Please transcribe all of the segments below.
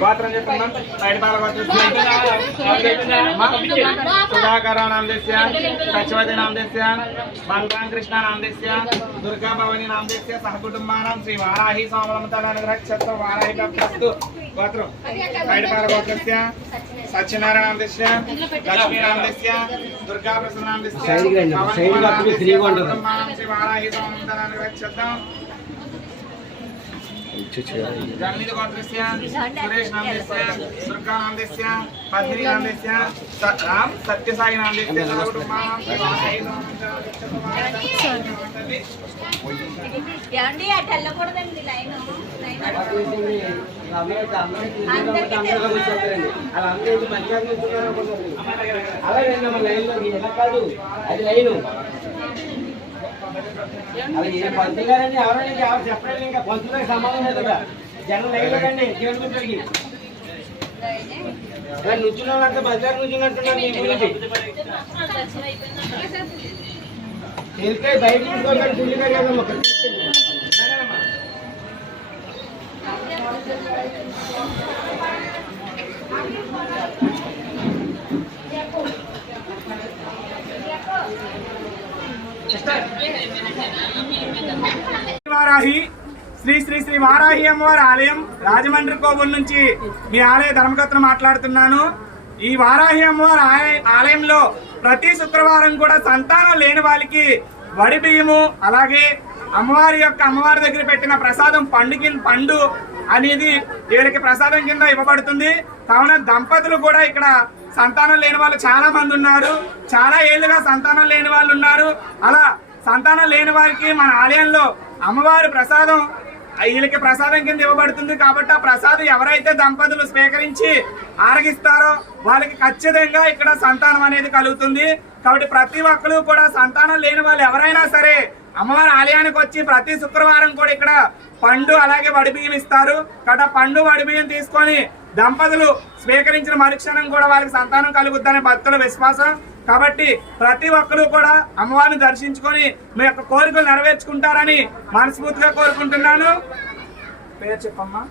గోత్రం చెప్పమ్మా. సైడ్ బాల గోత్రం సుధాకర నామదేశ్య, సత్యవతి నామదేశ్య, బలరాం కృష్ణ నామదేశ్య, దుర్గా భవని నామదేశ్య సహకుటుంబానం శ్రీ వారాహి సోమలమతనుగ్రహక్షత్ర వారాహి ప్రాప్తస్తు. గోత్రం సైడ్ బాల గోత్రస్య సత్యనారాయణ నామదేశ్య, లక్ష్మీ నామదేశ్య, దుర్గా ప్రసాద్ నామదేశ్య శ్రీ వారాహి సోమలమతనుగ్రహక్షత్ర जगनीत गोत्रस्य सुरेश नामदेस्य, दुर्गा नामदेस्य, पद्मिनी नामदेस्य, राम सत्यसाई नामदेस्य कुटुंबानां యాండి అట్లా వెళ్ళకూడదండి లైన్ అలాగే పంతులు గారండి ఎవరైనా ఎవరు చెప్పలేదు. ఇంకా పంతులకు సంబంధం లేదు కదా, జనం లైన్లో రండి. దేవుడి గుడికి నుంచున్న వాళ్ళంతా బజార్ నుంచున్నట్టున్నారు. మీ గురించి తెలిపే బయట తీసుకోవాలి. గుడిగా కదమ్మా వారాహి శ్రీ శ్రీ శ్రీ వారాహి అమ్మవారి ఆలయం రాజమండ్రి కోవూరు నుంచి మీ ఆలయ ధర్మకర్తను మాట్లాడుతున్నాను. ఈ వారాహి అమ్మవారి ఆలయంలో ప్రతి శుక్రవారం కూడా సంతానం లేని వాళ్ళకి వడి బియ్యము అలాగే అమ్మవారి దగ్గర పెట్టిన ప్రసాదం పండు అనేది వీళ్ళకి ప్రసాదం కింద ఇవ్వబడుతుంది. కావున దంపతులు కూడా ఇక్కడ సంతానం లేని వాళ్ళు చాలా మంది ఉన్నారు. చాలా ఏళ్ళుగా సంతానం లేని వాళ్ళు ఉన్నారు. అలా సంతానం లేని వారికి మన ఆలయంలో అమ్మవారి ప్రసాదం వీళ్ళకి ప్రసాదం కింద ఇవ్వబడుతుంది. కాబట్టి ఆ ప్రసాదం ఎవరైతే దంపతులు స్వీకరించి ఆరగిస్తారో వాళ్ళకి ఖచ్చితంగా ఇక్కడ సంతానం అనేది కలుగుతుంది. కాబట్టి ప్రతి ఒక్కరు కూడా సంతానం లేని వాళ్ళు ఎవరైనా సరే అమ్మవారి ఆలయానికి వచ్చి ప్రతి శుక్రవారం కూడా ఇక్కడ పండు అలాగే వడిబియ్యం ఇస్తారు. కాబట్టి పండు వడిబియ్యం తీసుకొని దంపతులు స్వీకరించిన మరుక్షణం కూడా వాళ్ళకి సంతానం కలుగుద్దనే భక్తుల విశ్వాసం. కాబట్టి ప్రతి ఒక్కరు కూడా అమ్మవారిని దర్శించుకొని మీ యొక్క కోరికలు నెరవేర్చుకుంటారని మనస్ఫూర్తిగా కోరుకుంటున్నాను. పేరు చెప్పమ్మా.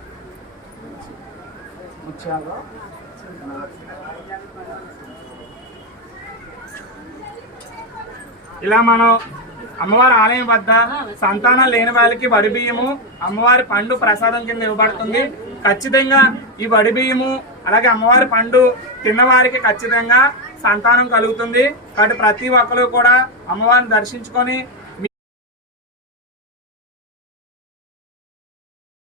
ఇలా మనం అమ్మవారి ఆలయం వద్ద సంతానం లేని వాళ్ళకి వడి బియ్యము అమ్మవారి పండు ప్రసాదం కింద ఇవ్వబడుతుంది. ఖచ్చితంగా ఈ వడి బియ్యము అలాగే అమ్మవారి పండు తిన్నవారికి ఖచ్చితంగా సంతానం కలుగుతుంది. కాబట్టి ప్రతి ఒక్కరు కూడా అమ్మవారిని దర్శించుకొని